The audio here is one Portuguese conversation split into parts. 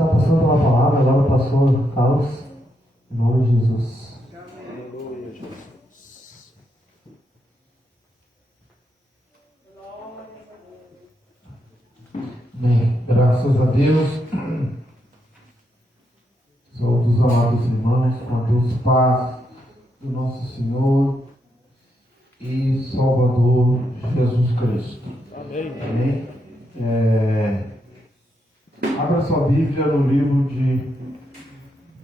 está passando pela palavra, agora pastor Carlos, em nome de Jesus. Aleluia, Jesus. Bem, graças a Deus, saúde dos amados irmãos, com a Deus paz do nosso Senhor e Salvador Jesus Cristo. Amém. Amém? Abra sua Bíblia no livro de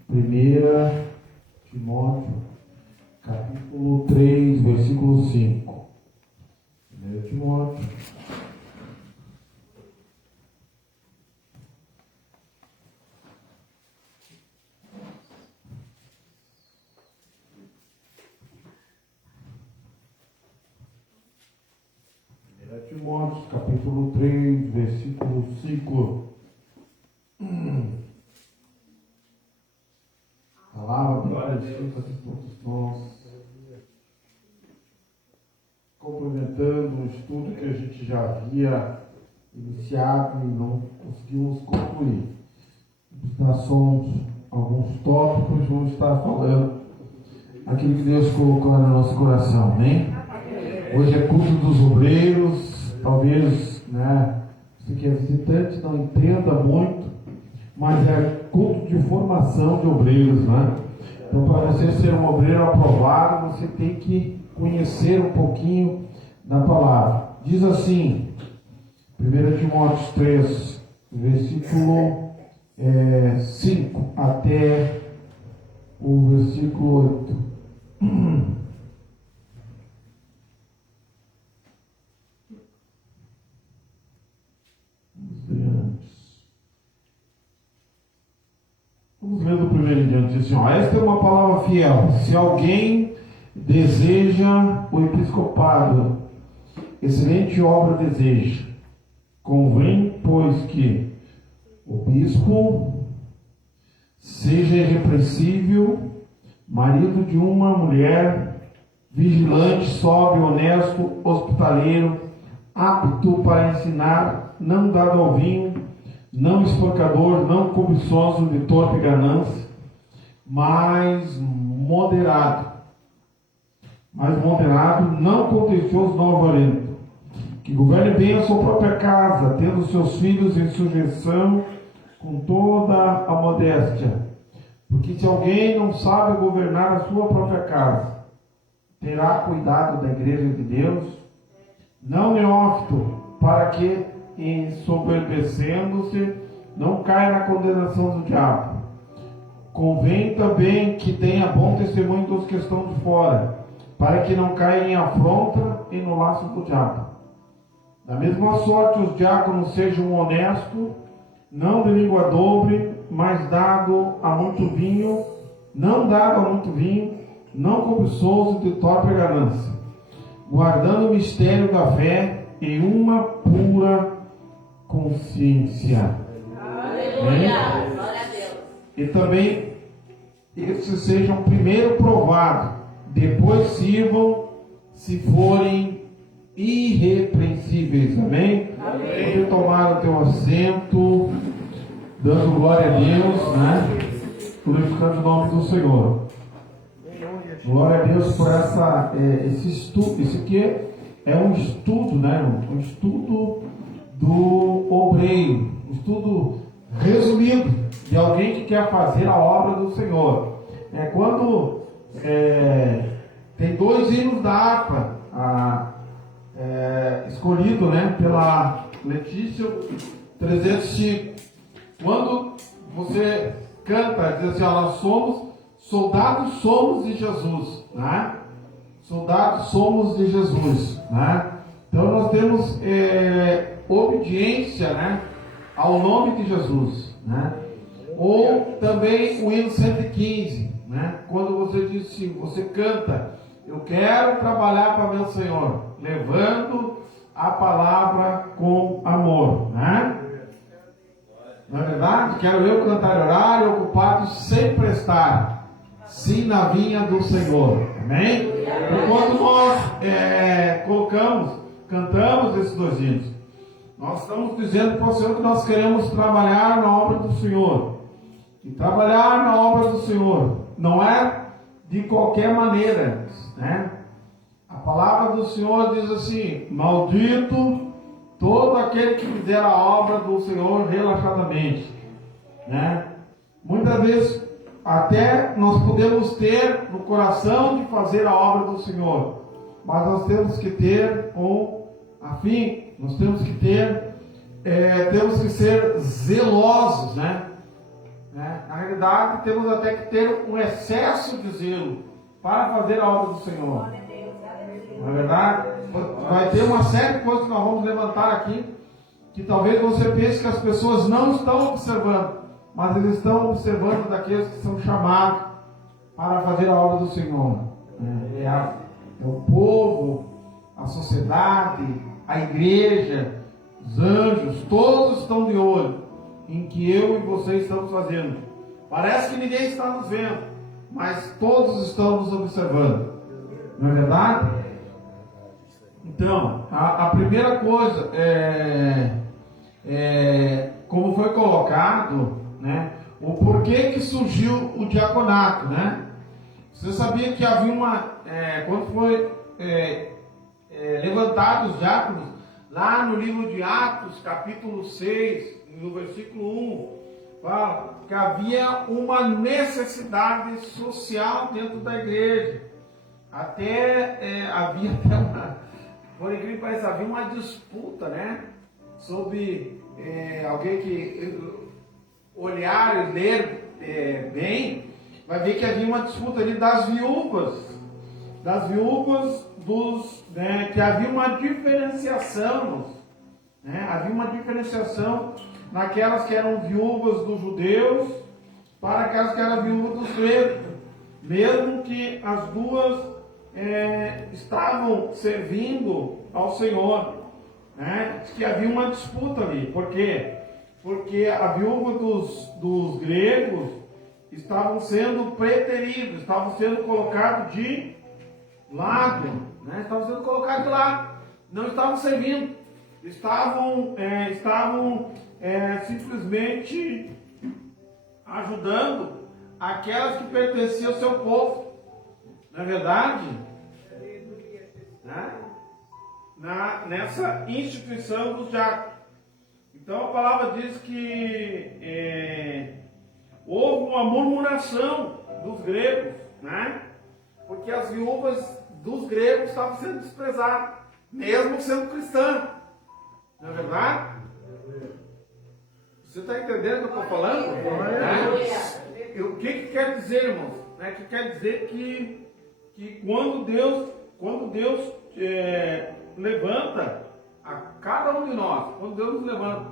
1 Timóteo, capítulo 3, versículo 5. 1 Timóteo. Timóteo, capítulo 3, versículo 5. Palavra, glória a Deus a todos nós. Complementando um estudo que a gente já havia iniciado e não conseguimos concluir. Nós somos alguns tópicos, vamos estar falando aquilo que Deus colocou no nosso coração, amém? Hoje é culto dos obreiros, talvez, você que é visitante não entenda muito, mas é culto de formação de obreiros, Então, para você ser um obreiro aprovado, você tem que conhecer um pouquinho da palavra. Diz assim, 1 Timóteo 3, versículo 5 até o versículo 8. Vamos ler do primeiro em diante. Diz assim, esta é uma palavra fiel. Se alguém deseja o episcopado, excelente obra deseja. Convém, pois, que o bispo seja irrepreensível, marido de uma mulher, vigilante, sóbrio, honesto, hospitaleiro, apto para ensinar, não dado ao vinho, não espancador, não cobiçoso de torpe ganância, mas moderado, não contencioso, não avarento, que governe bem a sua própria casa, tendo seus filhos em sujeição com toda a modéstia. Porque se alguém não sabe governar a sua própria casa, terá cuidado da igreja de Deus, não neófito, para que, ensoberbecendo-se, não caia na condenação do diabo. Convém também que tenha bom testemunho dos que estão de fora, para que não caia em afronta e no laço do diabo. Da mesma sorte, os diáconos sejam honestos, não de língua dobre, mas dado a muito vinho, não cobiçoso de torpe ganância, guardando o mistério da fé em uma pura consciência. Aleluia! Glória a Deus! E também esses sejam primeiro provados, depois sirvam, se forem irrepreensíveis. Amém? Pode tomar o teu assento, dando glória a Deus, glorificando o nome do Senhor. Glória a Deus por esse estudo. Isso aqui é um estudo, um estudo do obreiro, um estudo resumido de alguém que quer fazer a obra do Senhor. Quando tem 2 hinos da harpa escolhido, pela Letícia 305. Quando você canta, diz assim, nós somos de Jesus, Soldados somos de Jesus, Então nós temos obediência, ao nome de Jesus, Ou também o hino 115, Quando você diz assim, você canta, eu quero trabalhar para meu Senhor, levando a palavra com amor, Não é verdade? Quero eu cantar horário ocupado sem prestar, sim na vinha do Senhor, amém? Quando nós cantamos esses 2 hinos, Nós estamos dizendo para o Senhor que nós queremos trabalhar na obra do Senhor. E trabalhar na obra do Senhor não é de qualquer maneira, né? A palavra do Senhor diz assim: maldito todo aquele que fizer a obra do Senhor relaxadamente, né? Muitas vezes até nós podemos ter no coração de fazer a obra do Senhor, mas nós temos que ter nós temos que ter, temos que ser zelosos, né? Na realidade, temos até que ter um excesso de zelo para fazer a obra do Senhor. Não é verdade? Vai ter uma série de coisas que nós vamos levantar aqui, que talvez você pense que as pessoas não estão observando, mas eles estão observando daqueles que são chamados para fazer a obra do Senhor. É o povo, a sociedade, a igreja, os anjos, todos estão de olho em que eu e você estamos fazendo. Parece que ninguém está nos vendo, mas todos estão nos observando. Não é verdade? Então, a primeira coisa como foi colocado, né, o porquê que surgiu o diaconato, né? Você sabia que havia quando foi levantados os diáconos, lá no livro de Atos, capítulo 6, no versículo 1, fala que havia uma necessidade social dentro da igreja. Havia uma, por incrível que pareça, havia uma disputa, né, sobre alguém que olhar e ler bem, vai ver que havia uma disputa ali das viúvas que havia uma diferenciação, né? Havia uma diferenciação naquelas que eram viúvas dos judeus para aquelas que eram viúvas dos gregos, mesmo que as duas estavam servindo ao Senhor, né? Que havia uma disputa ali. Por quê? Porque a viúva dos gregos estavam sendo preteridos, estavam sendo colocados de lado, né? Estavam sendo colocados de lado, não estavam servindo, estavam simplesmente ajudando aquelas que pertenciam ao seu povo. Na verdade, né? Nessa instituição dos diáconos. Então a palavra diz que houve uma murmuração dos gregos, né? Porque as viúvas dos gregos estavam sendo desprezadas, mesmo sendo cristãs. Não é verdade? Você está entendendo o que eu estou falando? O que quer dizer, irmãos? Que quer dizer que quando Deus levanta a cada um de nós, quando Deus nos levanta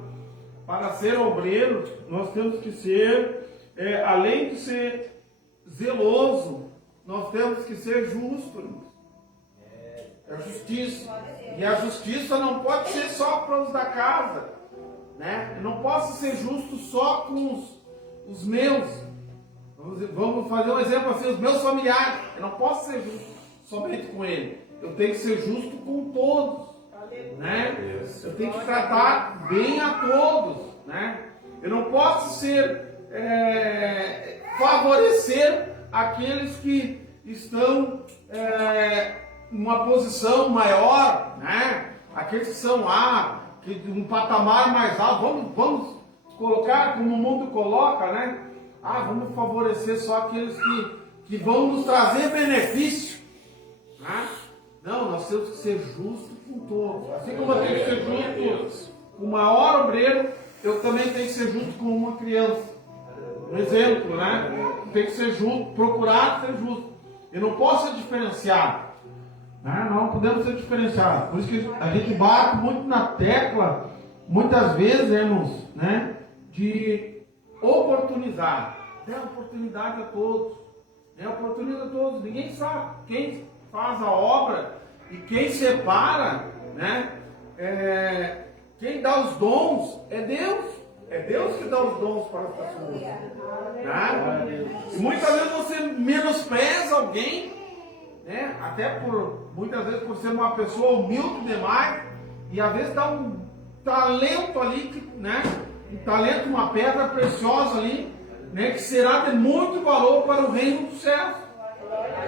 para ser obreiros, nós temos que ser, além de ser zeloso, nós temos que ser justos, irmãos. É justiça. E a justiça não pode ser só para os da casa, né? Eu não posso ser justo só com os meus. Vamos fazer um exemplo assim, os meus familiares. Eu não posso ser justo somente com ele. Eu tenho que ser justo com todos, né? Eu tenho que tratar bem a todos, né? Eu não posso favorecer aqueles que estão numa posição maior, né? Aqueles que são de um patamar mais alto. Vamos colocar como o mundo coloca, né? Vamos favorecer só aqueles que vão nos trazer benefício, né? Não, nós temos que ser justos com todos. Assim como eu tenho que ser justo com o maior obreiro, eu também tenho que ser justo com uma criança. Um exemplo, né? Tem que ser justo, procurar ser justo. Eu não posso ser diferenciado. Né? Não podemos ser diferenciados. Por isso que a gente bate muito na tecla, muitas vezes, irmãos, né? De oportunizar. Dê oportunidade a todos. Dê oportunidade a todos. Ninguém sabe quem faz a obra e quem separa, né? Quem dá os dons é Deus. É Deus que dá os dons para as pessoas. Né? E muitas vezes você menospreza alguém, né? Até muitas vezes por ser uma pessoa humilde demais, e às vezes dá talento ali, né? Um talento, uma pedra preciosa ali, né? Que será de muito valor para o reino dos céus,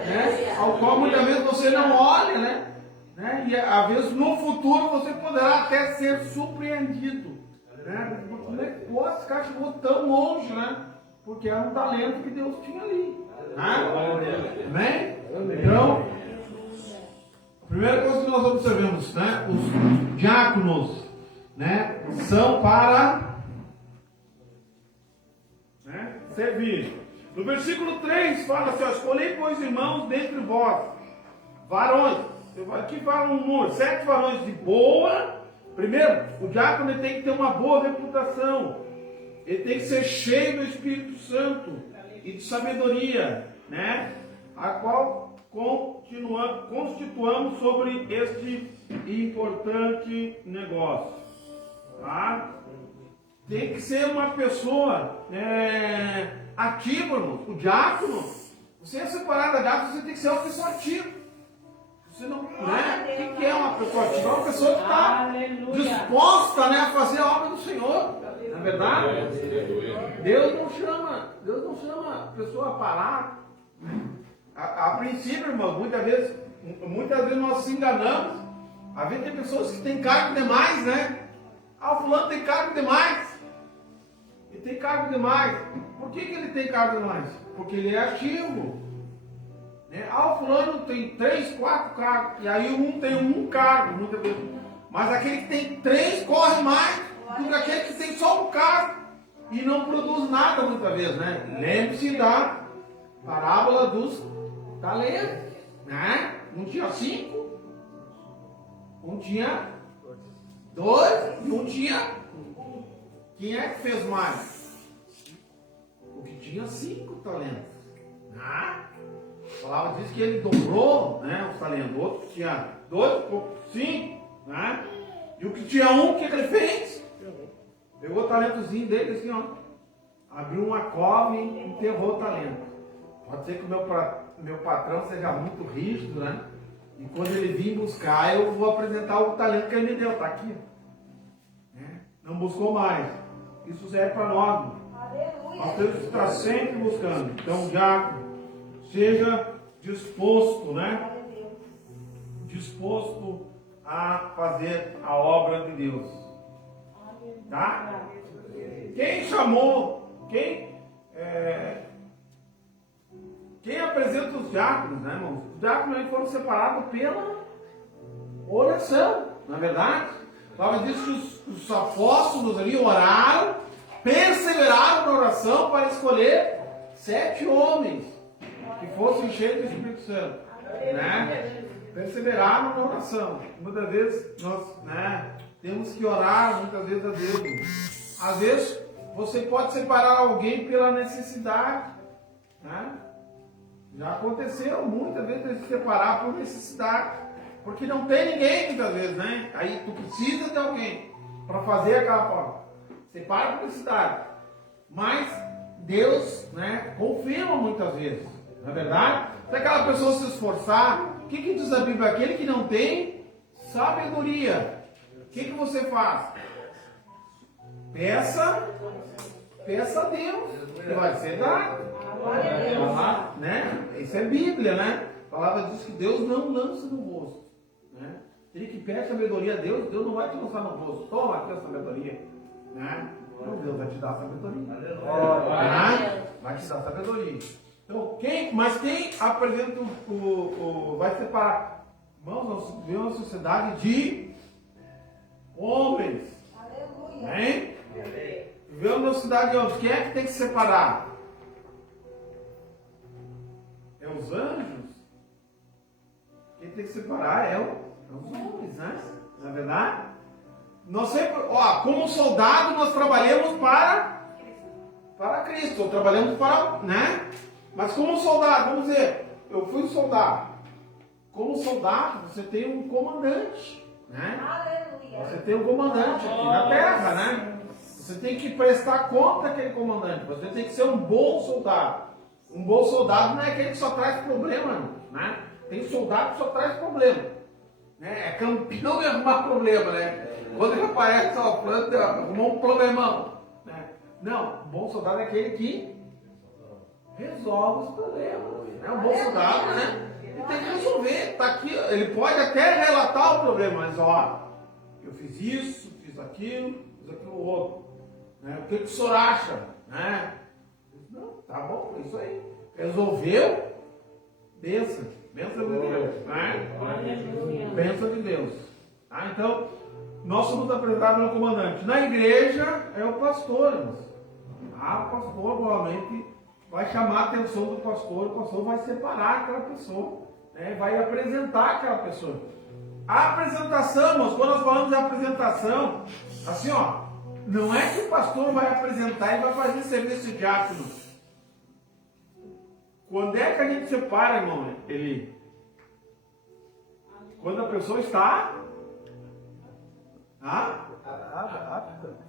né? Ao qual muitas vezes você não olha, né? E às vezes no futuro você poderá até ser surpreendido, né? Como é que pode? Esse cara chegou tão longe, né? Porque era um talento que Deus tinha ali, né? Amém? Então, a primeira coisa que nós observamos, né? Os diáconos, né? São para, né? Servir. No versículo 3 fala assim: ó, escolhei, pois, irmãos, dentre vós, varões. Aqui fala um número, 7 varões de boa. Primeiro, o diácono ele tem que ter uma boa reputação. Ele tem que ser cheio do Espírito Santo e de sabedoria, né? A qual constituamos sobre este importante negócio. Tá? Tem que ser uma pessoa ativa, irmão. O diácono, você é separado da diácono, você tem que ser uma pessoa ativa. Você não, né? O que é uma pessoa ativa? É uma pessoa que está disposta, né, a fazer a obra do Senhor. Na verdade, Deus não chama a pessoa a parar. A princípio, irmão, muitas vezes nós se enganamos. Às vezes tem pessoas que têm cargo demais, né? Ah, o fulano tem cargo demais. Ele tem cargo demais. Por que ele tem cargo demais? Porque ele é ativo. Né? Ah, o fulano tem 3, 4 cargos. E aí um tem um cargo, muitas vezes. Mas aquele que tem 3 corre mais do que aquele que tem só um cargo e não produz nada muitas vezes, né? Lembre-se da parábola dos talentos, né? Um tinha 5, um tinha 2 e um tinha 1. Quem é que fez mais? O que tinha 5 talentos. Né? A palavra diz que ele dobrou, né, os talentos. O outro que tinha 2, 5, né? E o que tinha 1, o que ele fez? Pegou o talentozinho dele assim, ó. Abriu uma cova e enterrou o talento. Pode ser que o meu patrão seja muito rígido, né? E quando ele vir buscar, eu vou apresentar o talento que ele me deu. Está aqui. Né? Não buscou mais. Isso serve para nós. Nós temos que estar sempre buscando. Então, diácono, seja disposto, né? Disposto a fazer a obra de Deus. Tá? Quem chamou, quem apresenta os diáconos, né, irmãos? Os diáconos eles foram separados pela oração, na verdade. A palavra diz que os apóstolos ali oraram, perseveraram na oração para escolher 7 homens que fossem cheios do Espírito Santo, né? Perseveraram na oração. Muitas vezes nós, né, temos que orar muitas vezes a Deus. Às vezes você pode separar alguém pela necessidade, né? Já aconteceu muitas vezes de separar por necessidade, porque não tem ninguém muitas vezes, né? Aí tu precisa de alguém para fazer aquela forma. Separa por necessidade. Mas Deus, né, confirma muitas vezes, não é verdade? Se aquela pessoa se esforçar, o que diz a Bíblia? Aquele que não tem sabedoria, o que você faz? Peça a Deus, que vai ser dado. Né? Isso é Bíblia, né? A palavra diz que Deus não lança no rosto. Né? Aquele que pede sabedoria a Deus, Deus não vai te lançar no rosto. Toma aqui a sabedoria. Né? Então Deus vai te dar sabedoria. Vai te dar sabedoria. Então, quem apresenta vai separar? Irmãos, nós vivemos uma sociedade de homens. Né? Vivemos uma sociedade de homens. Quem é que tem que separar? É os anjos? Quem tem que separar é os homens, né? Na verdade, nós sempre, como soldado, nós trabalhamos para Cristo, ou trabalhamos para, né? Mas como soldado, vamos dizer, eu fui um soldado. Como soldado, você tem um comandante, né? Você tem um comandante aqui na terra, né? Você tem que prestar conta àquele comandante. Você tem que ser um bom soldado. Um bom soldado não é aquele que só traz problema, né? Tem soldado que só traz problema. né? É campeão em arrumar problema, né? Quando ele aparece só planta, arrumou um problemão, né? Não, o bom soldado é aquele que resolve os problemas, né? O bom soldado, né? Ele tem que resolver, tá aqui, ele pode até relatar o problema, mas ó, eu fiz isso, fiz aquilo outro, né? O que o senhor acha, né? Não, tá bom, é isso aí. Resolveu, benção de Deus, né? Bênção de Deus. Tá? Então, nós somos apresentados pelo comandante. Na igreja é o pastor, irmãos. O pastor provavelmente vai chamar a atenção do pastor, o pastor vai separar aquela pessoa, né? Vai apresentar aquela pessoa. A apresentação, irmãos, quando nós falamos de apresentação, assim ó, não é que o pastor vai apresentar e vai fazer serviço de diácono. Quando é que a gente separa, irmão? Quando a pessoa está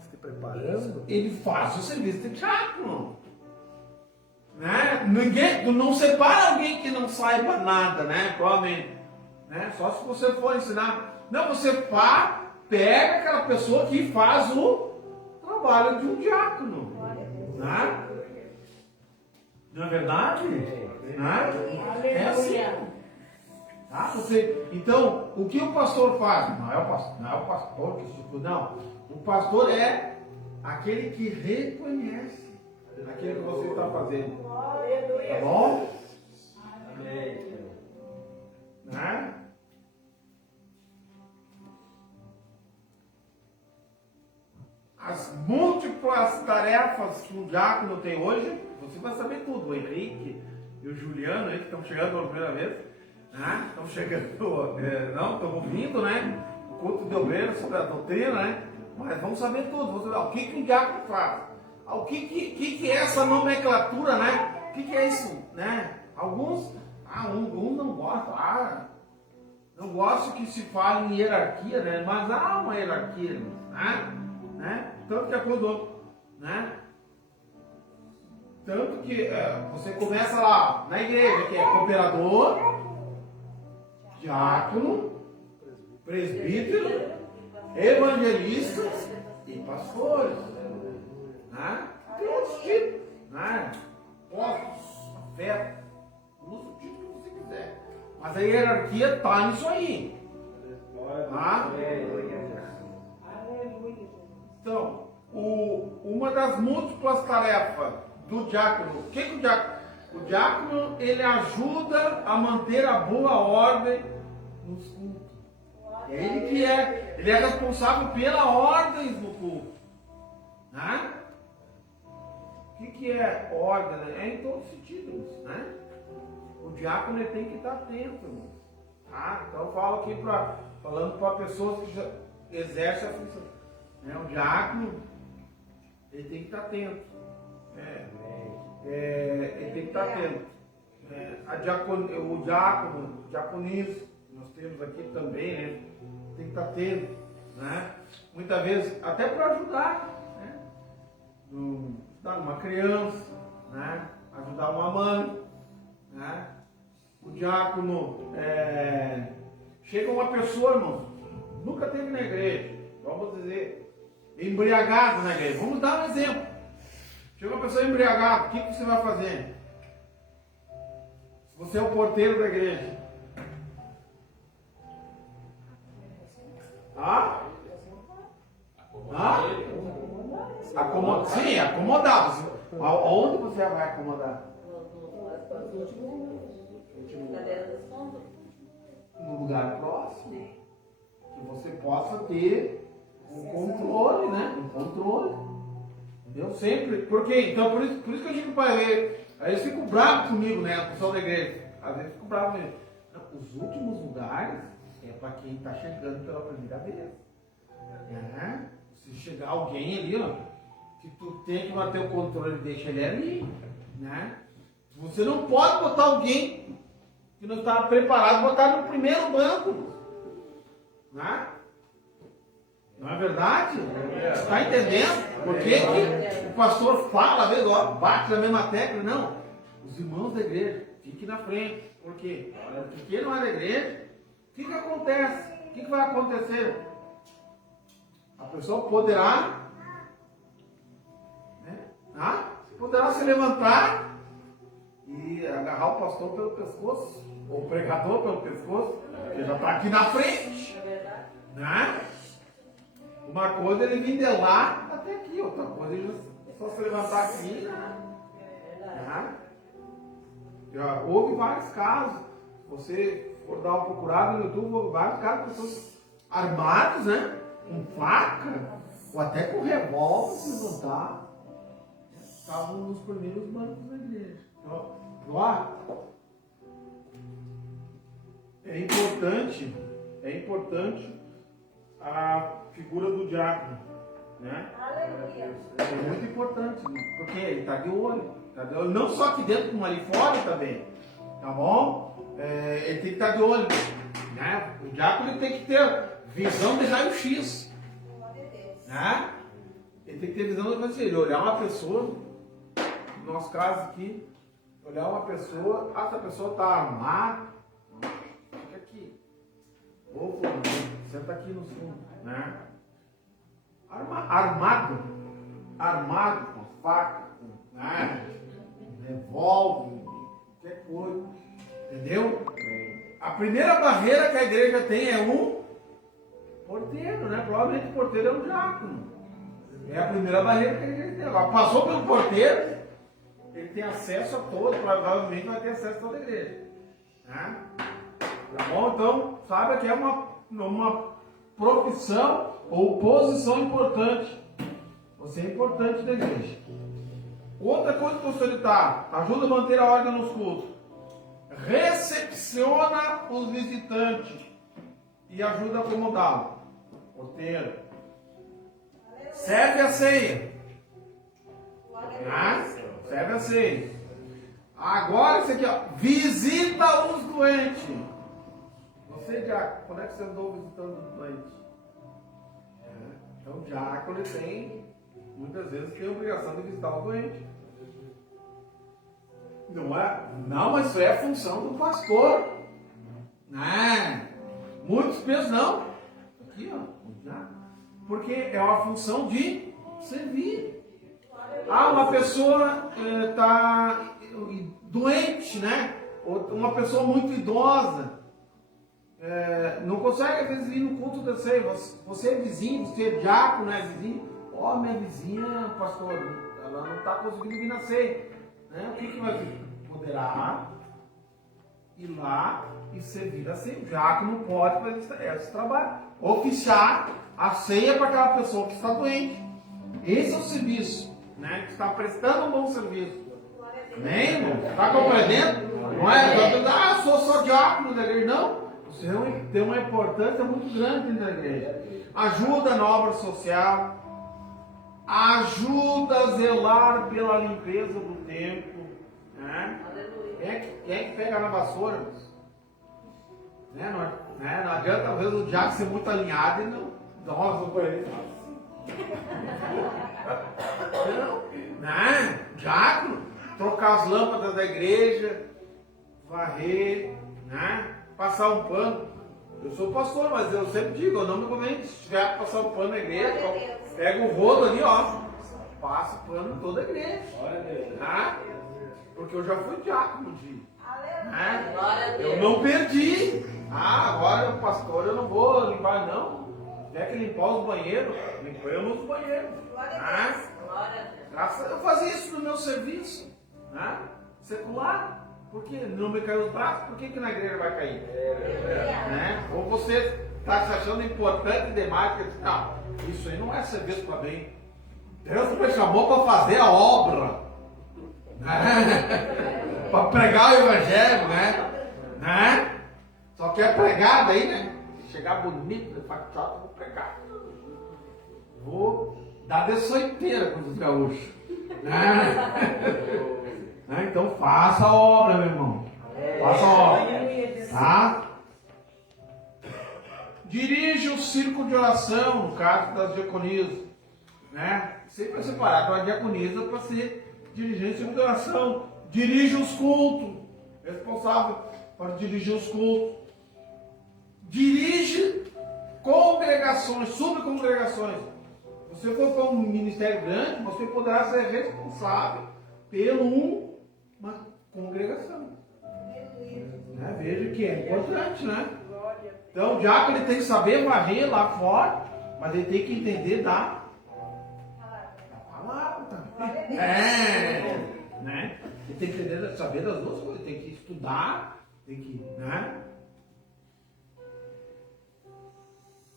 se preparando. Ele faz o serviço de diácono. Né? Tu não separa alguém que não saiba nada, né? Provavelmente. Né? Só se você for ensinar. Não, você pega aquela pessoa que faz o trabalho de um diácono. Né? Não é verdade? Né? É assim. Tá? Então, o que o pastor faz? Não é o pastor que estuda, não. O pastor é aquele que reconhece aquilo que você está fazendo. Tá bom? Né? As múltiplas tarefas que um diácono tem hoje, você vai saber tudo. O Henrique e o Juliano aí, que estão chegando pela primeira vez, né? Estão chegando, não, estão ouvindo, né? O culto de obreiros sobre a doutrina, né? Mas vamos saber tudo, vamos saber o que um diácono faz. O que é essa nomenclatura, né? O que é isso, né? Alguns não gostam, não gostam que se fale em hierarquia, né? Mas há uma hierarquia, né? Tanto que acordou, né? Tanto que você começa lá na igreja, que é cooperador, diácono, presbítero, evangelista e pastores. Né? Tem outros tipos, né? Postos, afeto, usa o tipo que você quiser. Mas a hierarquia está nisso aí. Tá? Então, uma das múltiplas tarefas do diácono, o que o diácono? O diácono, ele ajuda a manter a boa ordem nos cultos. Ele é responsável pela ordem no culto. Né? O que é ordem? É em todos os sentidos, né? O diácono ele tem que estar atento, irmãos. Tá? Então eu falo aqui falando para pessoas que já exercem a função. Né? O diácono ele tem que estar atento. Ele tem que estar atento. O diaconismo, nós temos aqui também, né? Tem que estar atento. Né? Muitas vezes, até para ajudar. Né? Ajudar uma criança, né? Ajudar uma mãe. Né? O diácono, chega uma pessoa, irmão, nunca teve na igreja, vamos dizer, embriagado na igreja. Vamos dar um exemplo. Chega uma pessoa embriagada, o que você vai fazer? Se você é o porteiro da igreja. Sim, acomodar. Aonde você vai acomodar? No lugar próximo. Que você possa ter um controle, né? Um controle. Entendeu? Sempre. Por quê? Então, por isso que eu digo para ele. Aí eles ficam bravos comigo, né? O pessoal da igreja. Às vezes ficam bravos comigo. Não, os últimos lugares é para quem está chegando pela primeira vez. Se chegar alguém ali, ó, que tu tem que manter o controle, deixa ele ali, né? Você não pode botar alguém que não está preparado, botar no primeiro banco, né? Não é verdade? Está entendendo? Por que o pastor fala, às vezes, ó, bate na mesma tecla? Não. Os irmãos da igreja, fiquem na frente. Por quê? Porque quem não é da igreja, o que acontece? o que vai acontecer? A pessoa poderá, né? Poderá se levantar e agarrar o pastor pelo pescoço, ou o pregador pelo pescoço, que já está aqui na frente. Né? Uma coisa ele vir de lá até aqui, outra coisa ele só se levantar aqui. Né? Já houve vários casos. Se você for dar uma procurada no YouTube, houve vários casos de pessoas armados, né? Com faca, ou até com revólver, se notar. Estavam nos primeiros bancos da igreja. Então, é importante a figura do diácono, né? É muito importante, porque ele está de olho, não só aqui dentro, como ali fora também, tá bom? Ele tem que estar de olho, né? O diácono ele tem que ter visão de raio-x, né? Ele tem que ter visão de raio-x, ele olhar uma pessoa, no nosso caso aqui, olhar uma pessoa, essa pessoa está armada, fica aqui, ou senta aqui no fundo, né? Armado com faca, com revólver, qualquer coisa, entendeu? A primeira barreira que a igreja tem é um porteiro, né? Provavelmente o porteiro é um diácono. É a primeira barreira que a igreja tem. Agora, passou pelo porteiro, ele tem acesso a todo, provavelmente vai ter acesso a toda a igreja. Né? Tá bom? Então, saiba que é uma profissão ou posição importante. Você é importante da igreja. Outra coisa que você está, ajuda a manter a ordem nos cultos. Recepciona os visitantes e ajuda a acomodá-los. Porteiro. Serve a ceia. Serve a ceia. Agora isso aqui, ó. Visita os doentes. Você, diácono, quando é que você andou visitando os doentes? Então, o diácono tem, muitas vezes, tem a obrigação de visitar o doente. Não, mas isso é a função do pastor. Muitos pensam, não. Aqui, ó, o diácono. Porque é uma função de servir. Uma pessoa está doente, né? Ou uma pessoa muito idosa. Não consegue, às vezes, vir no culto da ceia. Você é vizinho, você é diácono, é vizinho. Minha vizinha, pastor, ela não está conseguindo vir na ceia. Né? O que vai vir? Poderá ir lá e servir a ceia. O diácono pode fazer esse trabalho. Oficiar a ceia para aquela pessoa que está doente. Esse é o serviço, né? Que está prestando um bom serviço. Amém, irmão? Está compreendendo? Não é? Sou só diácono da igreja. Não. Você tem uma importância muito grande dentro da igreja. Ajuda na obra social. Ajuda a zelar pela limpeza do templo. Né? Quem é que pega na vassoura? Não adianta, às vezes, o diácono ser muito alinhado e não. Nossa, por ele. Não, diácono, trocar as lâmpadas da igreja, varrer, né? Passar um pano. Eu sou pastor, mas eu sempre digo, eu não me convém, se tiver que passar um pano na igreja, pega o rolo ali, ó, passa o pano em toda a igreja. Tá? Porque eu já fui diácono de. Né? Eu não perdi. Agora o pastor eu não vou limpar, não. Se tiver que limpar os banheiros, limpamos os banheiros. Eu fazia isso no meu serviço, né? Secular. Por que não me caiu os braços? Por que na igreja vai cair? Né? Ou você está se achando importante demais, que isso aí não é serviço para bem. Deus me chamou para fazer a obra, né? Para pregar o evangelho, né? Só que é pregado aí, né? Chegar bonito, de facto, vou pregar. Vou dar deçoiteira com os gaúchos. Então faça a obra, meu irmão. Faça a obra. Tá? Dirige o círculo de oração, no caso das diaconisas. Né? Sempre é separado uma diaconisa para ser dirigente do círculo de oração. Dirige os cultos. Responsável para dirigir os cultos. Dirige congregações, subcongregações. Se você for para um ministério grande, você poderá ser responsável por uma congregação. Né? Veja que é importante, né? Então o diácono ele tem que saber varrer lá fora, mas ele tem que entender da palavra também. Né? Ele tem que entender, saber das duas coisas, tem que estudar, tem que, né?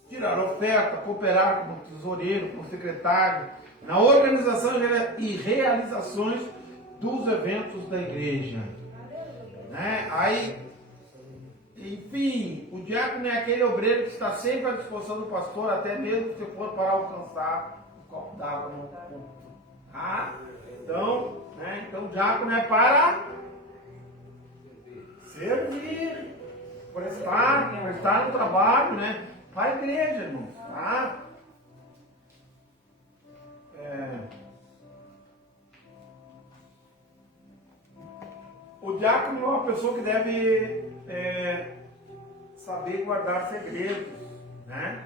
Tirar oferta, cooperar como tesoureiro, como secretário, na organização e realizações dos eventos da igreja. Né? Aí, enfim, o diácono é aquele obreiro que está sempre à disposição do pastor, até mesmo se for para alcançar um copo d'água no culto. Ah, então, né? Então, o diácono é para servir, prestar no trabalho, né? Para a igreja, irmãos. Tá? O diácono é uma pessoa que deve saber guardar segredos, né?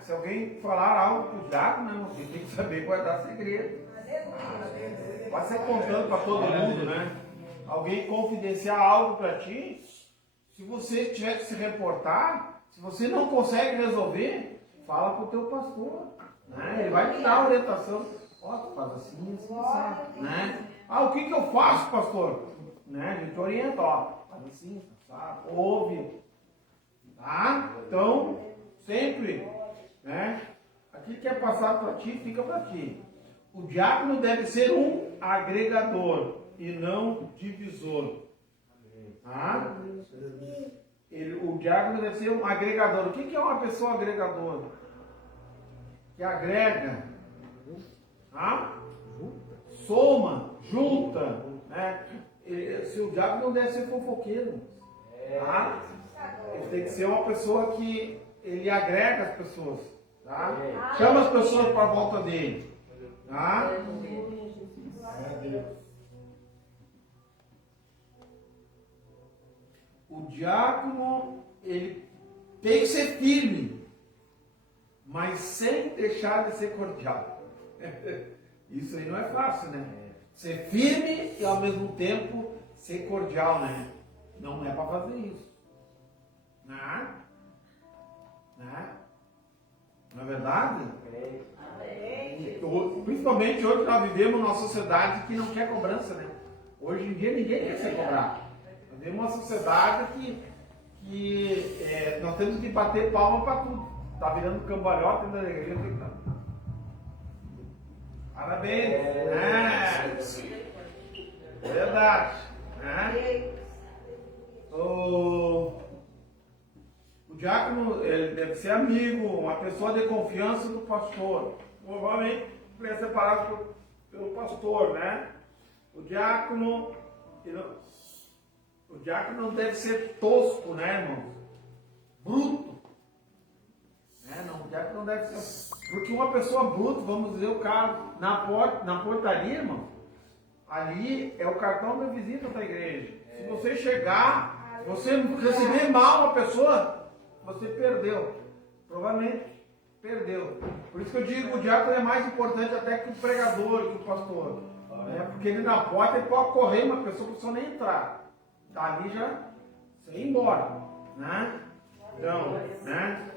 Se alguém falar algo para o diácono, irmão, ele tem que saber guardar segredos. Vai ser contando para todo mundo, né? Alguém confidenciar algo para ti, se você tiver que se reportar, se você não consegue resolver, fala para o teu pastor, né? Ele vai te dar a orientação. Ó, tu faz assim, assim, né? Ah, o que eu faço, pastor? Né? A gente orienta, ó, faz assim, sabe? Ouve, tá? Então, sempre, né? Aquilo que é passado para ti, fica para ti. O diácono deve ser um agregador e não divisor, tá? O diácono deve ser um agregador. O que é uma pessoa agregadora? Que agrega, tá? Soma, junta, né? Se o diácono não deve ser fofoqueiro, tá? Ele tem que ser uma pessoa que ele agrega as pessoas, tá? Chama as pessoas para a volta dele, tá? O diácono, ele tem que ser firme, mas sem deixar de ser cordial. Isso aí não é fácil, né? Ser firme e ao mesmo tempo ser cordial, né? Não é para fazer isso. Não é verdade? Principalmente hoje nós vivemos numa sociedade que não quer cobrança, né? Hoje em dia ninguém quer ser cobrado. Nós vivemos uma sociedade que nós temos que bater palma para tudo. Tá virando cambalhota na igreja. Parabéns, né? Verdade, né? O diácono ele deve ser amigo, uma pessoa de confiança do pastor. Provavelmente ele é separado pelo pastor, né? O diácono não deve ser tosco, né, irmão? Bruto. O diácono não deve ser. Porque uma pessoa bruta, vamos dizer, o cara na portaria, irmão, ali é o cartão da visita da igreja. Se você chegar, você receber mal uma pessoa, você perdeu. Provavelmente perdeu. Por isso que eu digo que o diácono é mais importante até que o pregador, que o pastor. Porque ele na porta ele pode correr uma pessoa que só nem entrar. Dali já você ir embora. Né? Então, né?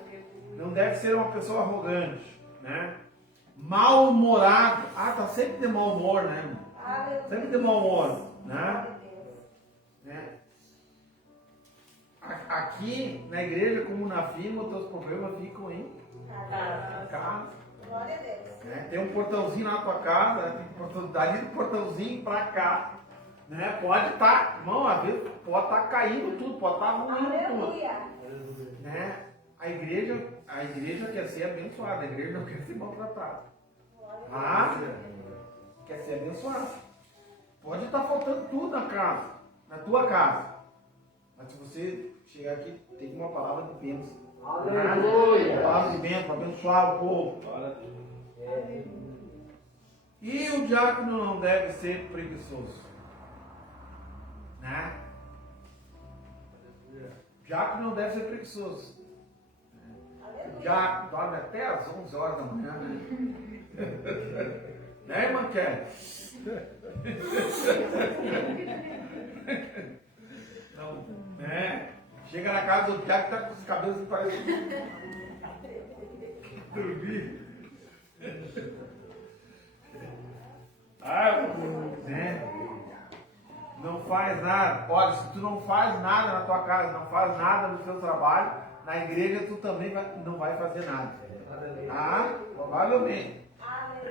Não deve ser uma pessoa arrogante, né? Mal-humorado. Tá sempre de mau humor, né, irmão? Sempre de mau humor, né? Aqui na igreja, como na firma, os teus problemas ficam em casa. Glória a Deus. Tem um portãozinho na tua casa, dali do portãozinho pra cá. Né? Pode estar, irmão, às vezes pode estar caindo tudo, pode estar ruindo tudo. Né? A igreja quer ser abençoada, a igreja não quer ser maltratada. Quer ser abençoada. Pode estar faltando tudo na casa, na tua casa. Mas se você chegar aqui, tem uma palavra de bênção. Aleluia! Palavra de bênção, abençoar o povo. E o diácono não deve ser preguiçoso. O diácono não deve ser preguiçoso. diácono dorme até às 11 horas da manhã, né? Né, irmã Kelly? Não, né? Chega na casa do diácono e tá com os cabelos que parecem dormir. Né? Não faz nada. Olha, se tu não faz nada na tua casa, não faz nada no teu trabalho, na igreja tu também não vai fazer nada. Tá? Provavelmente.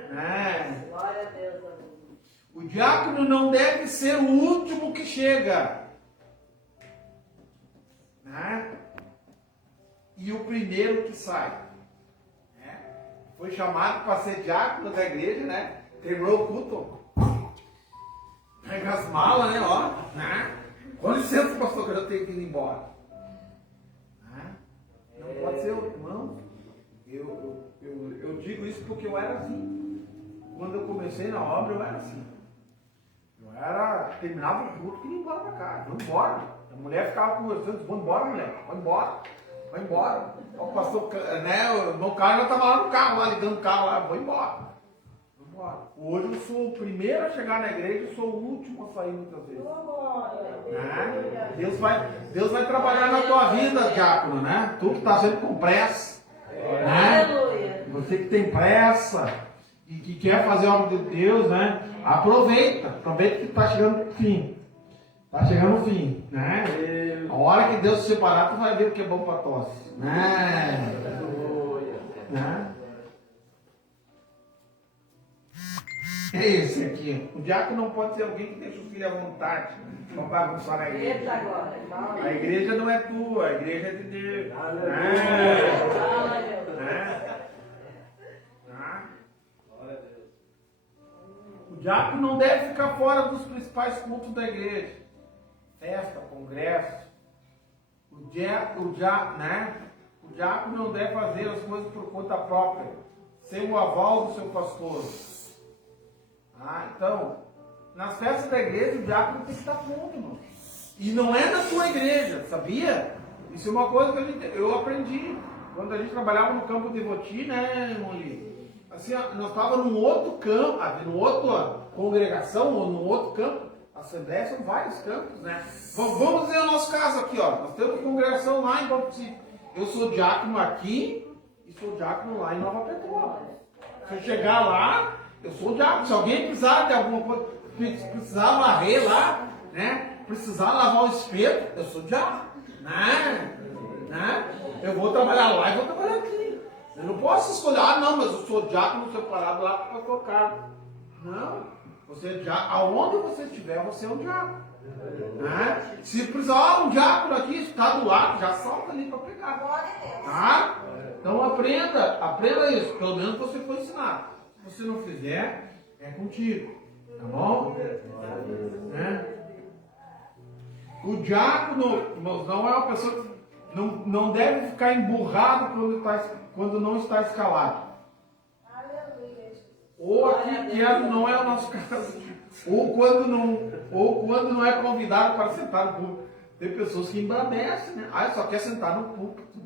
Né? Glória a Deus. O diácono não deve ser o último que chega. Né? E o primeiro que sai. Né? Foi chamado para ser diácono da igreja, né? Terminou o culto. Pega as malas, né? Ó, né? Com licença, pastor, que eu tenho que ir embora. Né? Não pode ser, irmão. Eu digo isso porque eu era assim. Quando eu comecei na obra, eu era assim. Terminava o culto e ia embora para casa. Vamos embora. A mulher ficava conversando, vamos embora, mulher. Vai embora. Vai embora. O pastor, né? O irmão Carlos estava lá no carro, lá ligando o carro lá. Vou embora. Hoje eu sou o primeiro a chegar na igreja e sou o último a sair muitas vezes. Né? Deus vai trabalhar na tua vida, diácono, né? Tu que está sempre com pressa. Né? Você que tem pressa e que quer fazer a obra de Deus, né? Aproveita que está chegando o fim. Está chegando o fim, né? A hora que Deus se separar, tu vai ver o que é bom para tosse. Né? É esse aqui. O diácono não pode ser alguém que deixa o filho à vontade para bagunçar a igreja. A igreja não é tua, a igreja é de Deus. O diácono não deve ficar fora dos principais cultos da igreja. Festa, congresso. O diácono não deve fazer as coisas por conta própria, sem o aval do seu pastor. Então, nas festas da igreja, o diácono tem que estar junto, irmão. E não é na tua igreja, sabia? Isso é uma coisa que eu aprendi quando a gente trabalhava no campo de Voti, né, irmão Lili? Assim, nós estávamos num outro campo, numa outra congregação, ou num outro campo. Assembleia são vários campos, né? Vamos dizer o nosso caso aqui, ó. Nós temos congregação lá em Bom Princípio. Eu sou diácono aqui e sou diácono lá em Nova Petrópolis. Se eu chegar lá, eu sou diácono. Se alguém precisar de alguma coisa, precisar varrer lá, né? Precisar lavar o espeto, eu sou diácono. Né? Eu vou trabalhar lá e vou trabalhar aqui. Eu não posso escolher, não, mas eu sou diácono separado lá para tocar. Não. Você é diácono. Aonde você estiver, você é um diácono. Né? Se precisar um diácono aqui, está do lado, já salta ali para pegar. Tá? Então aprenda isso. Pelo menos você foi ensinado. Se você não fizer, é contigo. Tá bom? Né? O diácono, irmãos, não é uma pessoa que não deve ficar emburrado quando não está escalado. Ou aqui que não é o nosso caso. Ou quando não é convidado para sentar no púlpito. Tem pessoas que embranecem, né? Só quer sentar no púlpito.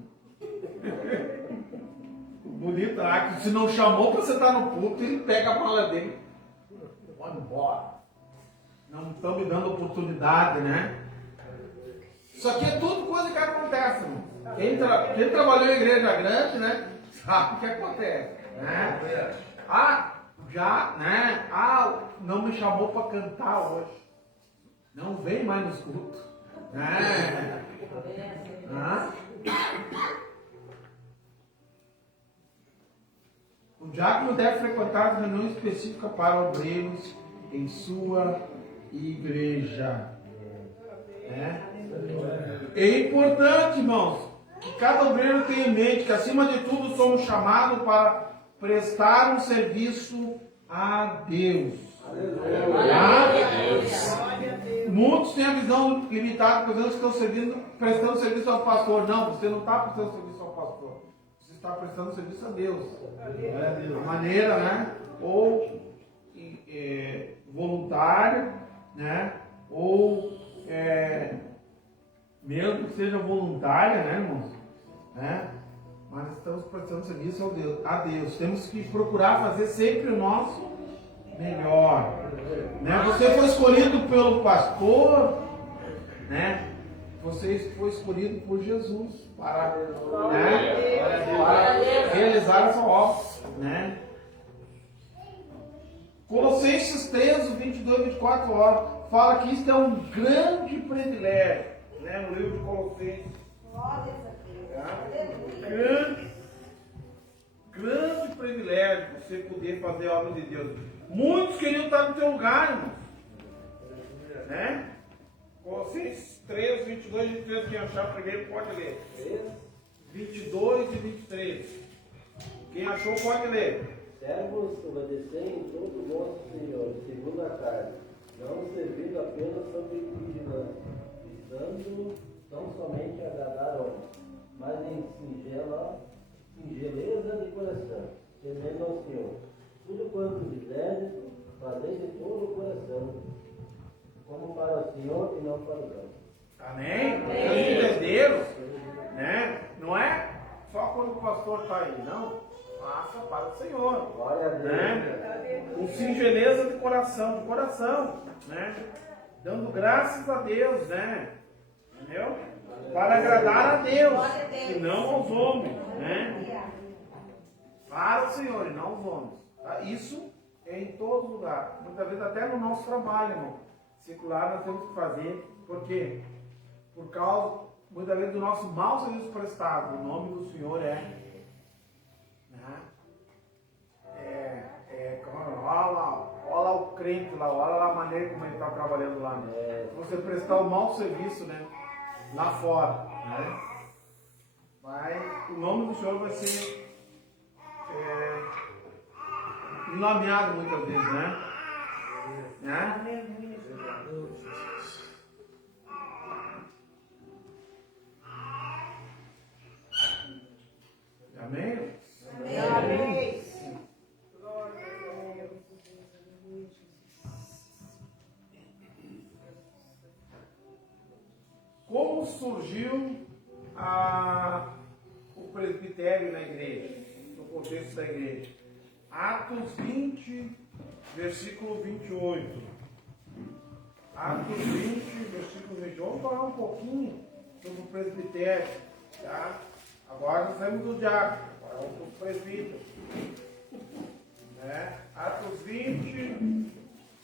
Bonito, que se não chamou para sentar no púlpito, ele pega a mala dele. Vai embora. Não estão me dando oportunidade, né? Isso aqui é tudo coisa que acontece, irmão. Quem trabalhou em igreja grande, né? Sabe o que acontece, né? Não me chamou para cantar hoje. Não vem mais nos cultos. Né? O diácono deve frequentar as reuniões específicas para obreiros em sua igreja. É importante, irmãos, que cada obreiro tenha em mente que, acima de tudo, somos chamados para prestar um serviço a Deus. Muitos têm a visão limitada, pensando que estão prestando serviço ao pastor. Não, você não está prestando serviço ao pastor. Você está prestando serviço a Deus. De maneira, né? Ou voluntária, né? Ou mesmo que seja voluntária, né, irmãos? Né? mas estamos prestando serviço a Deus. Temos que procurar fazer sempre o nosso melhor. Né? Você foi escolhido pelo pastor, né? Você foi escolhido por Jesus para, né? Para realizar essa obra. Né? Colossenses 13, 22 e 24 horas, fala que isso é um grande privilégio. Né? No livro de Colossenses. Grande privilégio você poder fazer a obra de Deus. Muitos queriam estar no teu lugar, irmão. Né? Colossenses 13, 22 e 23. Quem achar primeiro pode ler. 22 e 23. Quem achou pode ler. Servos, obedecei em todo o vosso Senhor, segundo a carne, não servindo apenas sob vigilância, visando não somente agradar a homens, mas em singeleza de coração, temendo ao Senhor. Tudo quanto fizerdes, fazei de todo o coração, como para o Senhor e não para os homens. Amém? Vocês entenderam? Né? Não é só quando o pastor está aí, não. Faça para o Senhor. Glória a Deus. Né? Com singeleza de coração, né? Dando graças a Deus, né? Entendeu? Para agradar a Deus e não aos homens, né? Para o Senhor e não aos homens. Tá? Isso é em todo lugar. Muitas vezes até no nosso trabalho, irmão. Secular nós temos que fazer. Por quê? Por causa, muitas vezes, do nosso mau serviço prestado. O nome do Senhor é... Olha lá o crente lá, olha lá a maneira como ele está trabalhando lá, né? Você prestar o mau serviço, né? Lá fora, né? O nome do Senhor vai ser nomeado muitas vezes, né? Amém? Amém. Como surgiu o presbitério na igreja, no contexto da igreja? Atos 20, versículo 28. Atos 20, versículo 28. Vamos falar um pouquinho sobre o presbitério, tá? Agora nós saímos do diácono, agora vamos para os presbíteros. Né? Atos 20,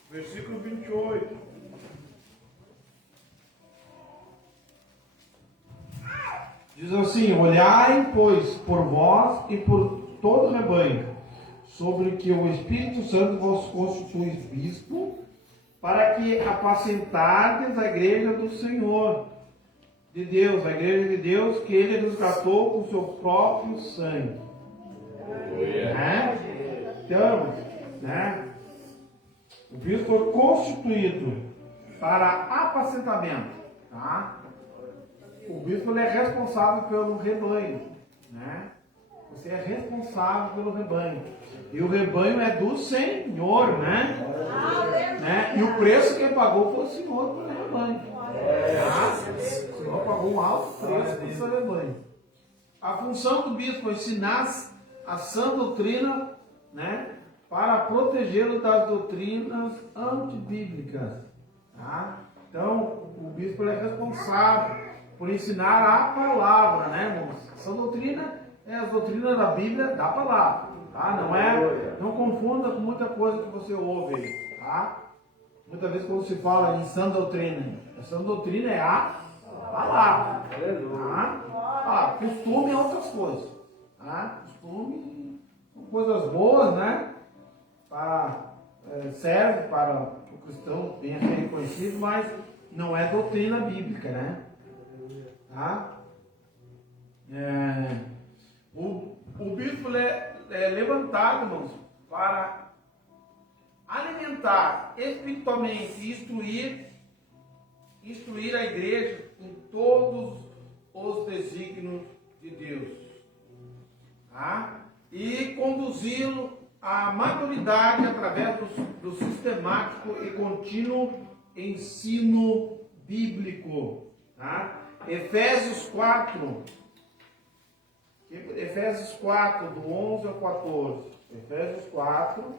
versículo 28. Diz assim: olhai, pois, por vós e por todo o rebanho, sobre que o Espírito Santo vos constitui bispo, para que apacentardes a igreja do Senhor, de Deus, a igreja de Deus, que Ele resgatou com o seu próprio sangue. Né? Então, né? O bispo foi constituído para apacentamento, tá? O bispo ele é responsável pelo rebanho, né? Você é responsável pelo rebanho. E o rebanho é do Senhor, né? E o preço que ele pagou foi o Senhor pelo rebanho. O Senhor pagou um alto preço pelo seu rebanho. A função do bispo é ensinar a sã doutrina, né? Para protegê-lo das doutrinas antibíblicas. Tá? Então, o bispo ele é responsável por ensinar a palavra, né, irmãos? Essa doutrina é a doutrina da Bíblia, da palavra, tá? Não confunda com muita coisa que você ouve aí, tá? Muitas vezes quando se fala em sã doutrina, a sã doutrina é a palavra, tá? Costume é outras coisas, tá? Costume são coisas boas, né? Serve para o cristão venha a ser reconhecido, mas não é doutrina bíblica, né? Tá? O bispo é levantado, irmãos, para alimentar espiritualmente e instruir a igreja em todos os desígnios de Deus, tá? E conduzi-lo à maturidade através do sistemático e contínuo ensino bíblico, tá? Efésios 4, que Efésios 4, do 11 ao 14. Efésios 4.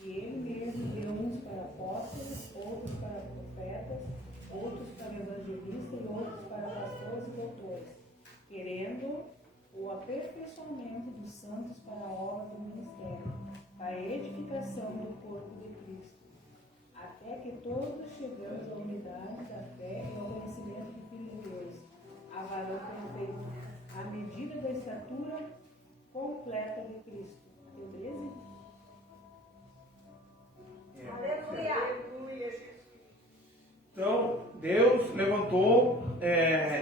E ele mesmo deu uns para apóstolos, outros para profetas, outros para evangelistas e outros para pastores e doutores, querendo o aperfeiçoamento dos santos para a obra do ministério, a edificação do corpo de Cristo, até que todos chegamos à unidade da fé e ao conhecimento do Filho de Deus, a varão perfeito, à medida da estatura completa de Cristo. Deu 13? Aleluia. Então, Deus levantou,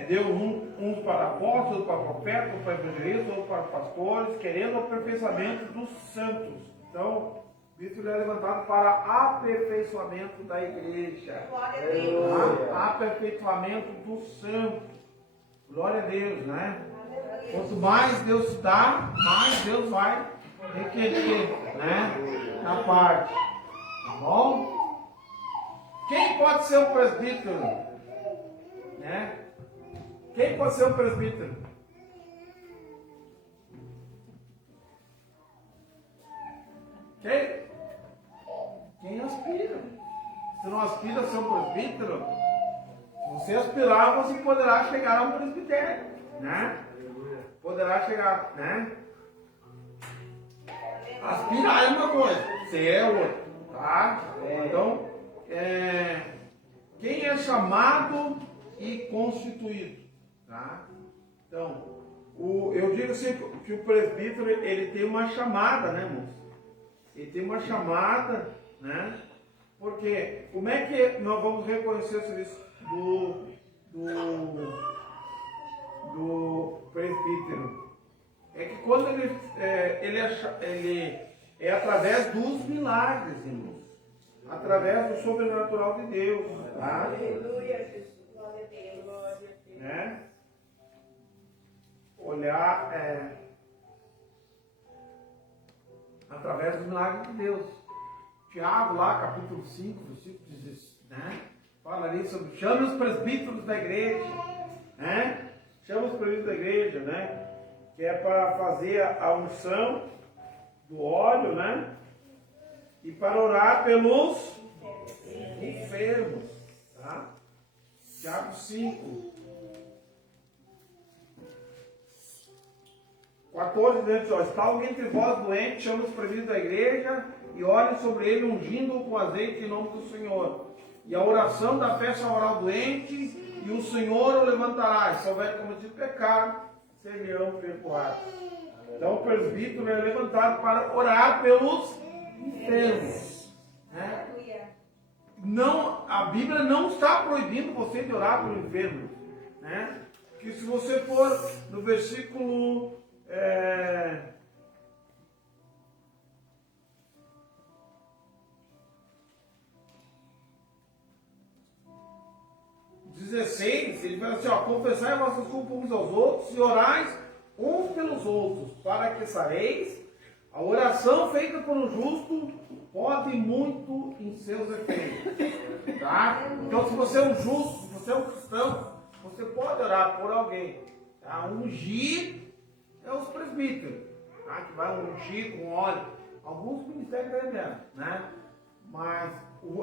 deu uns para apóstolos, para profetas, outros para evangelistas, outros para pastores, querendo o aperfeiçoamento dos santos. Então, Cristo é levantado para aperfeiçoamento da igreja. Glória a Deus. Aperfeiçoamento dos santos. Glória a Deus, né? Aleluia. Quanto mais Deus dá, mais Deus vai requerer, né? Na parte. Tá bom? Quem pode ser um presbítero? Né? Quem pode ser um presbítero? Quem aspira? Se não aspira a ser um presbítero, se você aspirar, você poderá chegar a um presbitério, né? Poderá chegar, né? Aspirar é uma coisa, ser é outra, tá? Então, quem é chamado e constituído, tá? Então, eu digo assim que o presbítero ele tem uma chamada, né, moço? Ele tem uma chamada, né? Porque como é que nós vamos reconhecer o serviço do presbítero? É que quando ele é através dos milagres, irmãos. Através do sobrenatural de Deus. Tá? Aleluia, Jesus. Glória a Deus. Glória a Deus. Né? Olhar através dos milagres de Deus. Tiago, lá, capítulo 5, versículo 16, né? Fala ali sobre chame os presbíteros da igreja, né? Chama os presbíteros da igreja, né? Que é para fazer a unção do óleo, né? E para orar pelos enfermos, tá? Tiago 5. 14 diz, está alguém entre vós doente, chama os presbíteros da igreja e ore sobre ele, ungindo-o com azeite em nome do Senhor. E a oração da fé salvará o doente, e o Senhor o levantará. E se houver cometido pecado, serão perdoados. Então o presbítero é levantado para orar pelos enfermos. Né? Não, a Bíblia não está proibindo você de orar pelos enfermos. Né? Que se você for no versículo 16, ele fala assim, confessai vossas culpas uns aos outros e orais uns pelos outros, para que sareis. A oração feita por um justo pode muito em seus efeitos. Tá? Então, se você é um justo, se você é um cristão, você pode orar por alguém. Tá? Ungir é os presbíteros, tá? Que vai ungir com óleo. Alguns ministérios devem, né? Mas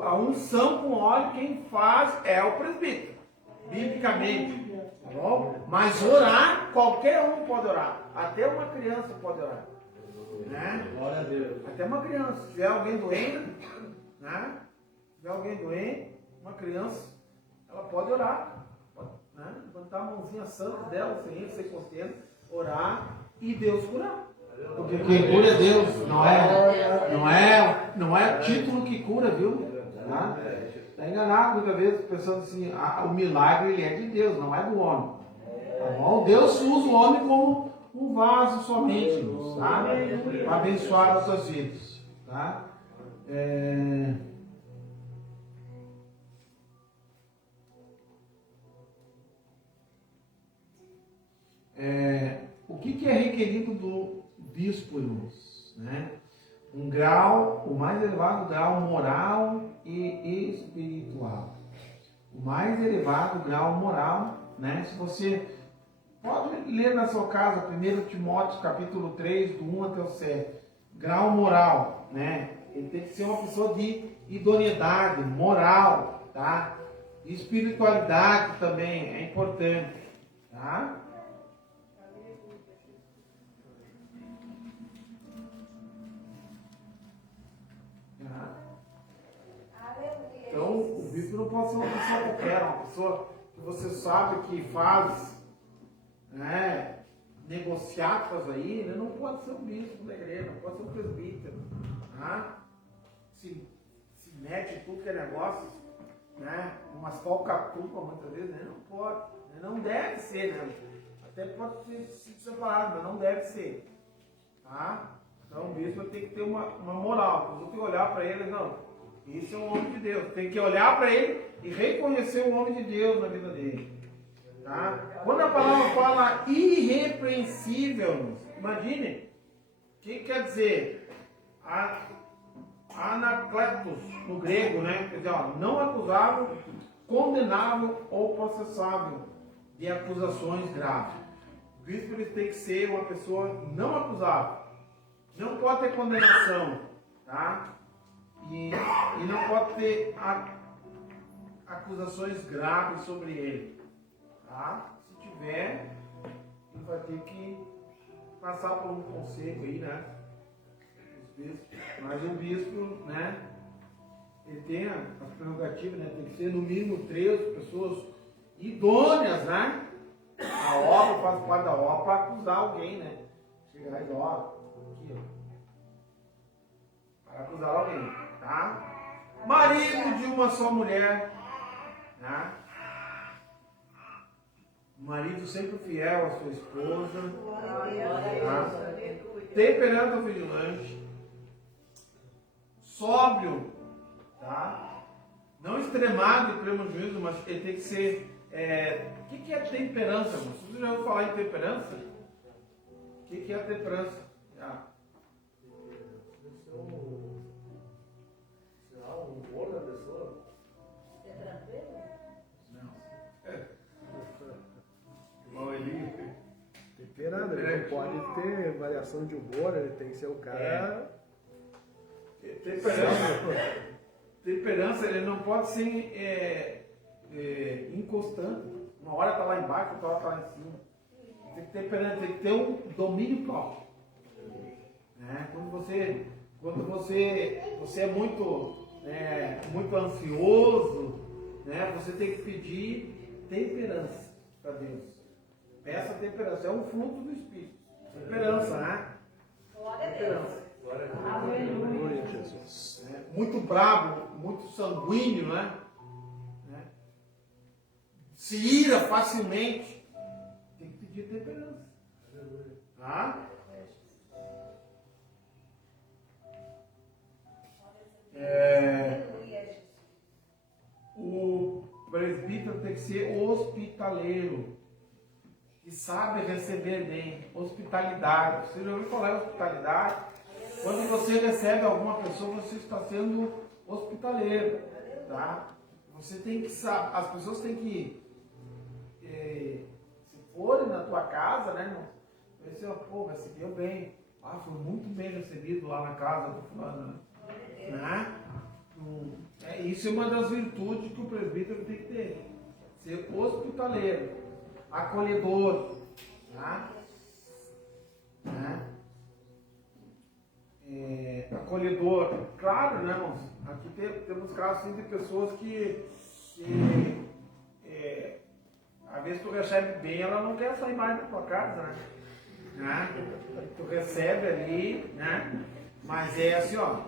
a unção com óleo, quem faz é o presbítero. Biblicamente, tá bom? Mas orar, qualquer um pode orar. Até uma criança pode orar. Né? Glória a Deus. Até uma criança. Se tiver alguém doente, né? Se tiver alguém doente, uma criança, ela pode orar. Pode, né? Levantar a mãozinha santa dela, sem costeira, orar e Deus curar. Porque quem cura é Deus, não é título que cura, viu? Tá? Está enganado muitas vezes, pensando assim, o milagre ele é de Deus, não é do homem. Tá bom? Deus usa o homem como um vaso somente, tá? Para abençoar as suas vidas. Tá? O que é requerido do bispo, irmãos? Né? Um grau, o mais elevado grau moral e espiritual. O mais elevado grau moral, né? Se você pode ler na sua casa 1 Timóteo capítulo 3, do 1 até o 7, grau moral, né? Ele tem que ser uma pessoa de idoneidade, moral, tá? Espiritualidade também é importante, tá? Então, o bispo não pode ser uma pessoa qualquer, uma pessoa que você sabe que faz, né, negociatas aí, né? Não pode ser um bispo da igreja, não pode ser um presbítero, tá? Se mete em tudo que é negócio, né? Umas falcatrupas muitas vezes, né? Não pode, né? Não deve ser, né? Até pode ser separado, mas não deve ser, tá? Então o bispo tem que ter uma moral, você tem que olhar para ele, não, isso é um homem de Deus, tem que olhar para ele e reconhecer o homem de Deus na vida dele, tá? Quando a palavra fala irrepreensível, imagine, o que quer dizer? Anacletos, no grego, né? Quer dizer, ó, não acusável, condenável ou processável de acusações graves. O bispo ele tem que ser uma pessoa não acusável, não pode ter condenação, tá? E não pode ter acusações graves sobre ele, tá? Se tiver, ele vai ter que passar por um conselho aí, né? Mas o bispo, né, ele tem as prerrogativas, né, tem que ser no mínimo 3 pessoas idôneas, né? A obra faz parte da obra para acusar alguém, né? Chegar e ó, aqui, ó, para acusar alguém, tá? Marido de uma só mulher, né? Marido sempre fiel à sua esposa, tá? Temperado ou vigilante, sóbrio, tá? Não extremado e pleno juízo, mas ele tem que ser. O que é temperança, irmão? Você já ouviu falar em temperança? O que é temperança? O humor da pessoa? É tranquilo? Não. Ele. Temperado, ele não pode ter variação de humor, ele tem que ser o cara. Temperança, ele não pode ser inconstante. Uma hora está lá embaixo, outra hora está lá em cima. Tem que ter temperança, tem que ter um domínio próprio. Né? Quando você é muito ansioso, né? Você tem que pedir temperança para Deus. Peça temperança, é um fruto do Espírito. Temperança, né? Temperança. Glória a Jesus. Muito bravo, muito sanguíneo, né? Se ira facilmente, tem que pedir temperança. Tá? O presbítero tem que ser hospitaleiro e sabe receber bem. Hospitalidade. Você já ouviu falar em hospitalidade? Quando você recebe alguma pessoa, você está sendo hospitaleiro, tá? Você tem que saber, as pessoas têm que, se forem na tua casa, né? Você, pô, recebeu bem. Foi muito bem recebido lá na casa do fulano, né? Isso é uma das virtudes que o presbítero tem que ter. Ser hospitaleiro, acolhedor, tá? Acolhedor, claro, né, irmãos? Aqui temos casos assim, de pessoas que às vezes tu recebe bem, ela não quer sair mais da tua casa, né? Tu recebe ali, né? Mas é assim, ó,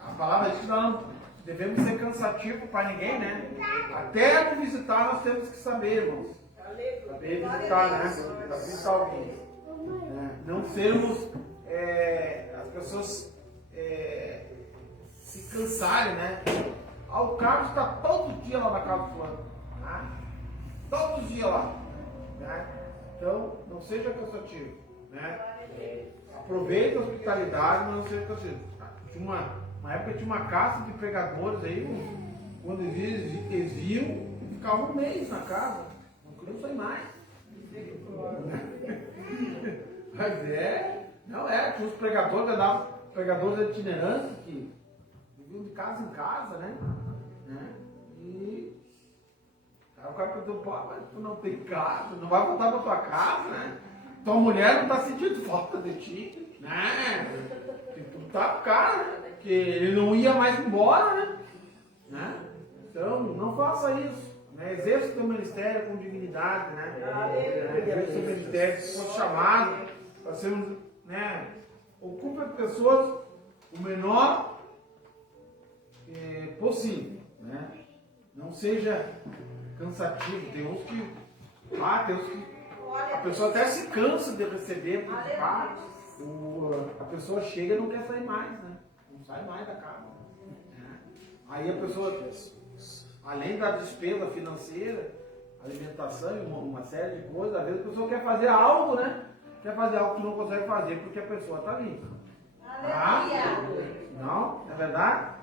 a palavra diz que nós não devemos ser cansativos para ninguém, né? Até no visitar nós temos que saber, irmãos. Saber visitar, né? Para visitar alguém. Não sermos as pessoas se cansarem, né? O Carlos está todo dia lá na casa do fulano, né? Todos os dias lá, né? Então, não seja cansativo, né? Aproveite a hospitalidade, mas não seja cansativo. Uma época tinha uma caça de pregadores aí, quando eles viam, ficavam um mês na casa, não queriam sair mais. Mas tinha os pregadores, andavam, pregadores itinerantes que viviam de casa em casa, né? E aí o cara perguntou, pô, mas tu não tem casa, não vai voltar para tua casa, né? Tua mulher não está sentindo falta de ti, né? Tu tá com o cara, né? Porque ele não ia mais embora, né? Então, não faça isso. Né? Exerça o teu ministério com dignidade, né? Exerça o teu ministério, se for chamado para ser né? Ocupe as pessoas o menor possível, né? Não seja cansativo. Tem uns que a pessoa até se cansa de receber, porque a pessoa chega e não quer sair mais, né? Não sai mais da casa. Né? Aí a pessoa, além da despesa financeira, alimentação e uma série de coisas, às vezes a pessoa quer fazer algo, né? Quer fazer algo que não consegue fazer porque a pessoa está ali. Tá? Não? É verdade?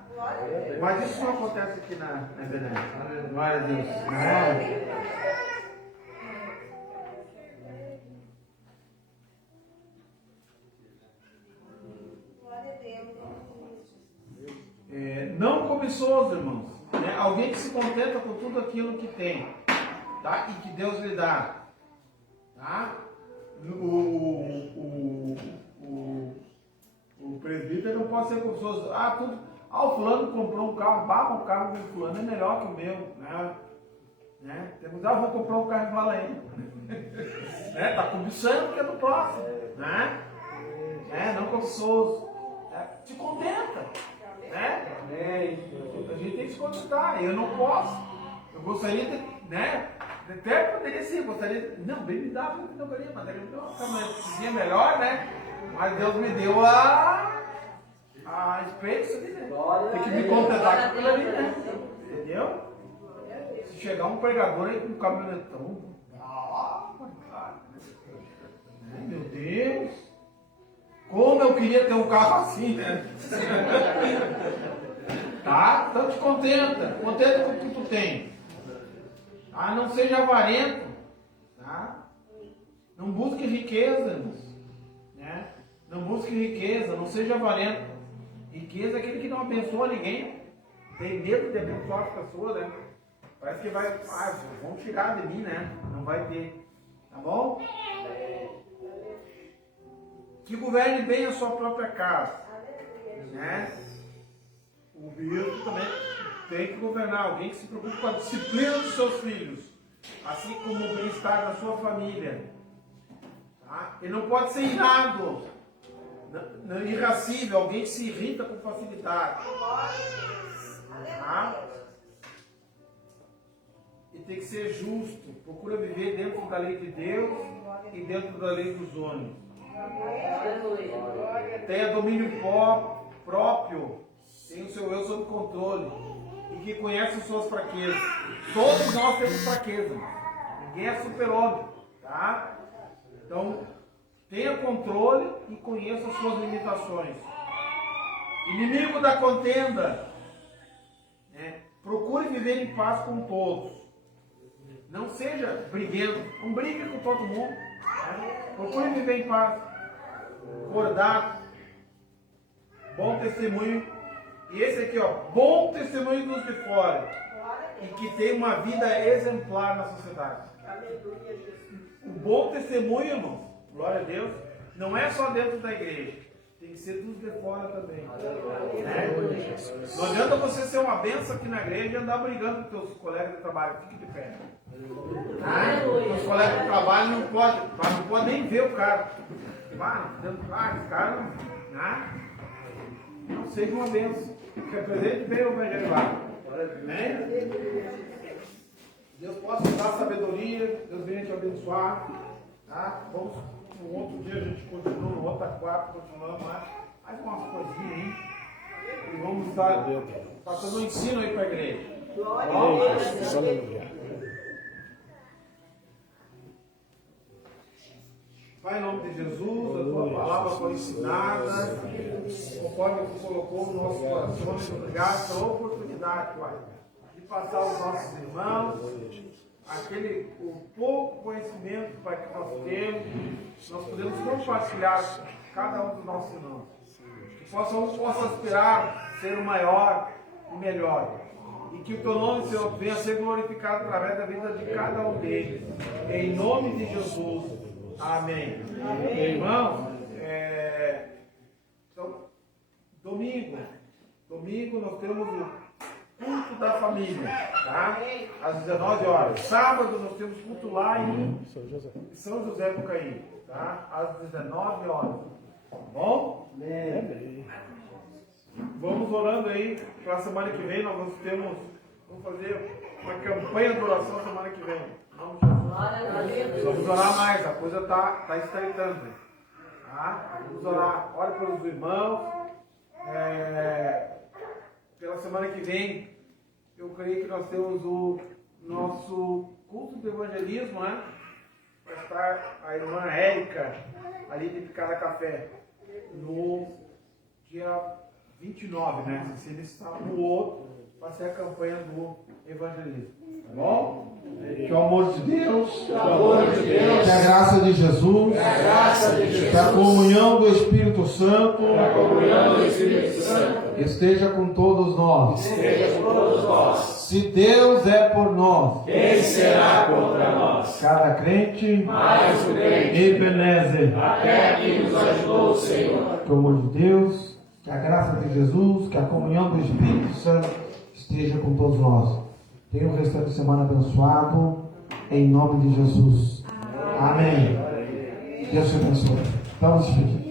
Mas isso não acontece aqui na Belém. Glória a Deus. Não cobiçoso, irmãos. Né? Alguém que se contenta com tudo aquilo que tem, tá? E que Deus lhe dá. Tá? O presbítero não pode ser cobiçoso. O fulano comprou um carro, o carro do fulano é melhor que o meu. Né? Vou comprar um carro igual a ele. Né? Tá cobiçando porque é do próximo. Né? Não cobiçoso. Se contenta. Né? A gente tem que se contentar. Eu não posso. Eu gostaria de, né? Até poderia ser, gostaria de, não, bem me dá, mas não queria, mas ele me deu uma caminhãozinha melhor, né? Mas Deus me deu a experiência ali, né? Tem que me contentar com aquilo ali, né? Entendeu? Se chegar um pregador aí com um caminhonetão, meu Deus! Como eu queria ter um carro assim, né? Tá? Então te contenta com o que tu tem. Não seja avarento, tá? Não busque riqueza, né? Não busque riqueza, não seja avarento. Riqueza é aquele que não abençoa ninguém. Tem medo de abençoar as pessoas, né? Parece que vão tirar de mim, né? Não vai ter. Tá bom? Que governe bem a sua própria casa, né? O bispo também tem que governar, alguém que se preocupe com a disciplina dos seus filhos, assim como o bem-estar da sua família. Tá? Ele não pode ser irado, irascível, alguém que se irrita com facilidade. Tá? E tem que ser justo, procura viver dentro da lei de Deus e dentro da lei dos homens. Tenha domínio próprio, tem o seu eu sob controle e que conhece as suas fraquezas. Todos nós temos fraqueza, ninguém é super-homem, tá? Então, tenha controle e conheça as suas limitações. Inimigo da contenda, né? Procure viver em paz com todos. Não seja briguento, não brigue com todo mundo. Procure viver em paz, cordato, bom testemunho, e esse aqui, bom testemunho dos de fora, e que tem uma vida exemplar na sociedade. O bom testemunho, irmão, glória a Deus, não é só dentro da igreja, tem que ser dos de fora também. Não adianta você ser uma benção aqui na igreja e andar brigando com teus colegas de trabalho, fique de pé. Os colegas de trabalho não podem nem ver o cara. Esse cara não seja uma bênção. Represente bem o evangelho lá. Deus possa te dar sabedoria, Deus venha te abençoar. Tá? Vamos, no outro dia a gente continua, no outro quarto, continuamos mais umas coisinhas aí. E vamos estar passando um ensino aí para a igreja. Aleluia. Pai, em nome de Jesus, a tua palavra foi ensinada, conforme tu colocou no nosso coração. Obrigado pela oportunidade, Pai, passar aos nossos irmãos o pouco conhecimento, Pai, que nós temos, nós podemos compartilhar com cada um dos nossos irmãos. Que possa aspirar ser o maior e melhor. E que o teu nome, Senhor, venha a ser glorificado através da vida de cada um deles. Em nome de Jesus. Amém. Amém. Irmãos, então, domingo nós temos o culto da família, tá? Às 19 horas. Sábado nós temos culto lá em São José do Caí, tá? Às 19 horas. Tá bom? Vamos orando aí para a semana que vem. Nós vamos fazer uma campanha de oração semana que vem. Vamos orar mais, a coisa está estreitando. Tá? Vamos orar. Ore pelos irmãos. Pela semana que vem, eu creio que nós temos o nosso culto de evangelismo, né? Vai estar a irmã Érica, ali de Picada Café, no dia 29, né? Se ele está no outro, vai ser a campanha do evangelismo. Tá bom? Que o amor de Deus, que a graça de Jesus, que a comunhão do Espírito Santo, esteja com todos nós. Se Deus é por nós, quem será contra nós? Cada crente, mais o crente, Ebenezer, até que nos ajudou o Senhor. Que o amor de Deus, que a graça de Jesus, que a comunhão do Espírito Santo esteja com todos nós. Tenha um restante de semana abençoado, em nome de Jesus. Amém. Deus te abençoe. Vamos pedir.